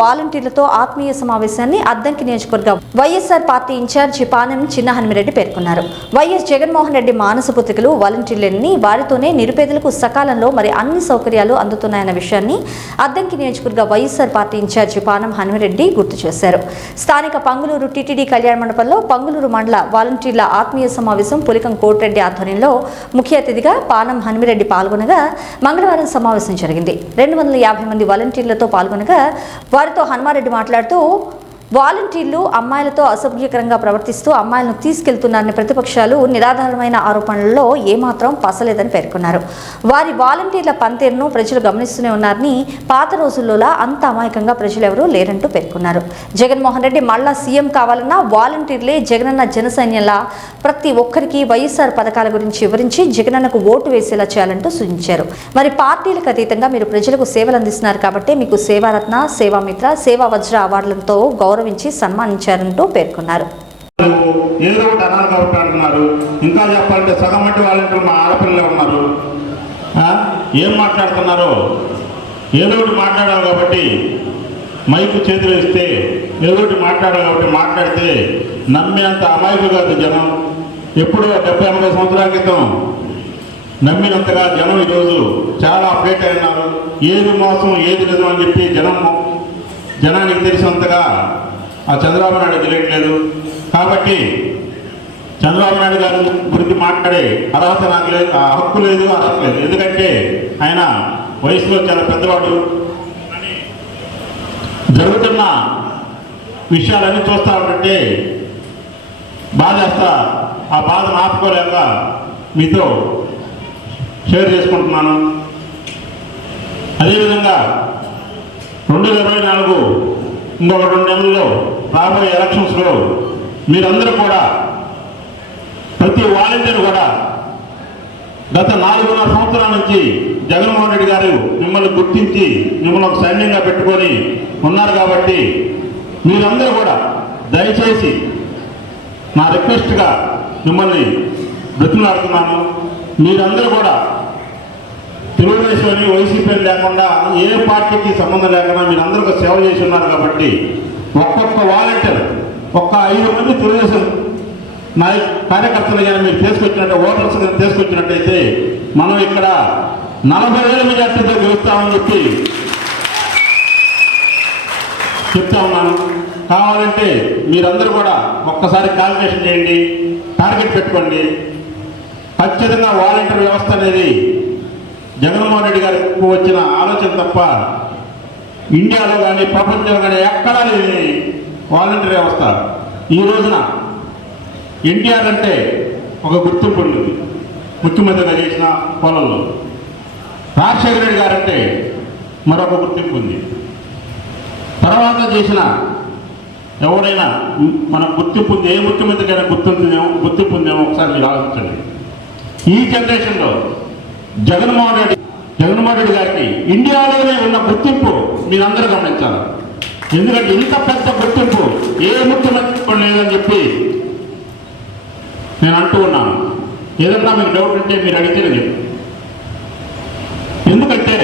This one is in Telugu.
వాలంటీర్లతో ఆత్మీయ సమావేశాన్ని అద్దంకి నియోజకవర్గ వైఎస్ఆర్ పార్టీ ఇన్ఛార్జి చిన్న చిన్నహనుమిరెడ్డి పేర్కొన్నారు. వైఎస్ జగన్మోహన్ రెడ్డి మానస పుత్రికలు వాలంటీర్లని వారితోనే నిరుపేదలకు సకాలంలో మరి అన్ని సౌకర్యాలు అందుతున్నాయన్న విషయాన్ని అద్దంకి నియోజకవర్గ వైఎస్ఆర్ పార్టీ ఇన్ఛార్జి పానం హనుమిరెడ్డి గుర్తు చేశారు. స్థానిక పంగులూరు టీటీడీ కళ్యాణ మండపంలో పంగులూరు మండల వాలంటీర్ల ఆత్మీయ సమావేశం పులికం కోటిరెడ్డి ఆధ్వర్యంలో ముఖ్య అతిథిగా పానం హనుమిరెడ్డి పాల్గొనగా మంగళవారం సమావేశం జరిగింది. రెండు వందల యాభై మంది వాలంటీర్లతో పాల్గొనగా వారితో హనుమారెడ్డి మాట్లాడుతూ వాలంటీర్లు అమ్మాయిలతో అసభ్యకరంగా ప్రవర్తిస్తూ అమ్మాయిలను తీసుకెళ్తున్నారని ప్రతిపక్షాలు నిరాధారమైన ఆరోపణలలో ఏమాత్రం పసలేదని పేర్కొన్నారు. వారి వాలంటీర్ల పనితీరును ప్రజలు గమనిస్తూనే ఉన్నారని పాత రోజుల్లోలా అంత అమాయకంగా ప్రజలు ఎవరూ లేరంటూ పేర్కొన్నారు. జగన్మోహన్ రెడ్డి మళ్ళా సీఎం కావాలన్నా వాలంటీర్లే జగనన్న జనసైన్యంలా ప్రతి ఒక్కరికి వైఎస్ఆర్ పథకాల గురించి వివరించి జగనన్నకు ఓటు వేసేలా చేయాలంటూ సూచించారు. మరి పార్టీలకు అతీతంగా మీరు ప్రజలకు సేవలు అందిస్తున్నారు కాబట్టి మీకు సేవారత్న సేవామిత్ర సేవా వజ్ర అవార్డులతో గౌరవించి సన్మానించారంటూ పేర్కొన్నారు. ఏదో ఒకటి అనాలి కాబట్టి అంటున్నారు ఇంకా చెప్పాలంటే సగం మంది వాళ్ళంటే మా ఆడపిల్లలే ఉన్నారు. ఏం మాట్లాడుతున్నారో? ఏదో ఒకటి మాట్లాడాలి కాబట్టి మైకు చేతులు ఇస్తే ఏదో ఒకటి మాట్లాడాలి కాబట్టి మాట్లాడితే నమ్మినంత అమాయకు కాదు జనం. ఎప్పుడో డెబ్బై ఎనభై సంవత్సరాల క్రితం నమ్మినంతగా జనం ఈరోజు చాలా అప్డేట్ అయినారు. ఏది మోసం ఏది నిజం అని చెప్పి జనం జనానికి తెలిసినంతగా ఆ చంద్రబాబు నాయుడు తెలియట్లేదు. కాబట్టి చంద్రబాబు నాయుడు గారి గురించి మాట్లాడే అర్హత నాకు లేదు ఆ హక్కు లేదు అర్హత లేదు. ఎందుకంటే ఆయన వయసులో చాలా పెద్దవాడు. అని జరుగుతున్న విషయాలన్నీ చూస్తా ఉంటే బాధేస్తా ఆ బాధను ఆపుకోలేక మీతో షేర్ చేసుకుంటున్నాను. అదేవిధంగా రెండు వేల ఇరవై నాలుగు ఇంకొక రెండు నెలల్లో రాబోయే ఎలక్షన్స్లో మీరందరూ కూడా ప్రతి వాలంటీర్ కూడా గత నాలుగున్నర సంవత్సరాల నుంచి జగన్మోహన్ రెడ్డి గారు మిమ్మల్ని గుర్తించి మిమ్మల్ని ఒక సైన్యంగా పెట్టుకొని ఉన్నారు కాబట్టి మీరందరూ కూడా దయచేసి నా రిక్వెస్ట్గా మిమ్మల్ని బ్రతిమలాడుతున్నాను. మీరందరూ కూడా తెలుగుదేశం వైసీపీ లేకుండా ఏ పార్టీకి సంబంధం లేకుండా మీరు అందరూ సేవ చేసి ఉన్నారు కాబట్టి ఒక్కొక్క వాలంటీర్ ఒక్క ఐదు మంది తెలుగుదేశం నాయ కార్యకర్తలు కానీ మీరు తీసుకొచ్చినట్టు ఓటర్స్ కానీ తీసుకొచ్చినట్టయితే మనం ఇక్కడ నలభై వేల మెజార్టీతో గెలుస్తామని చెప్పి చెప్తా ఉన్నాను. కావాలంటే మీరందరూ కూడా ఒక్కసారి కాల్కులేషన్ చేయండి టార్గెట్ పెట్టుకోండి. ఖచ్చితంగా వాలంటీర్ వ్యవస్థ అనేది జగన్మోహన్ రెడ్డి గారికి వచ్చిన ఆలోచన తప్ప ఇండియాలో కానీ ప్రపంచంలో కానీ ఎక్కడా లేని వాలంటీర్ వ్యవస్థ. ఈ రోజున ఎన్టీఆర్ అంటే ఒక గుర్తింపు ఉంటుంది. ముఖ్యమంత్రిగా చేసిన పొలంలో. రాజశేఖర రెడ్డి గారంటే మరొక గుర్తింపు ఉంది. తర్వాత చేసిన ఎవరైనా మన గుర్తింపు ఉంది ఏ ముఖ్యమంత్రికైనా గుర్తింపుందేమో గుర్తింపు ఉందేమో ఒకసారి మీరు ఆలోచించండి. ఈ జనరేషన్లో జగన్మోహన్ రెడ్డి జగన్మోహన్ రెడ్డి గారికి ఇండియాలోనే ఉన్న గుర్తింపు మీరందరూ గమనించాలి. ఎందుకంటే ఇంత పెద్ద గుర్తింపు ఏ ముఖ్యమంత్రి లేదని చెప్పి నేను అంటూ ఉన్నాను. ఏదన్నా మీకు డౌట్ ఉంటే మీరు అడిగితే నేను ఎందుకంటే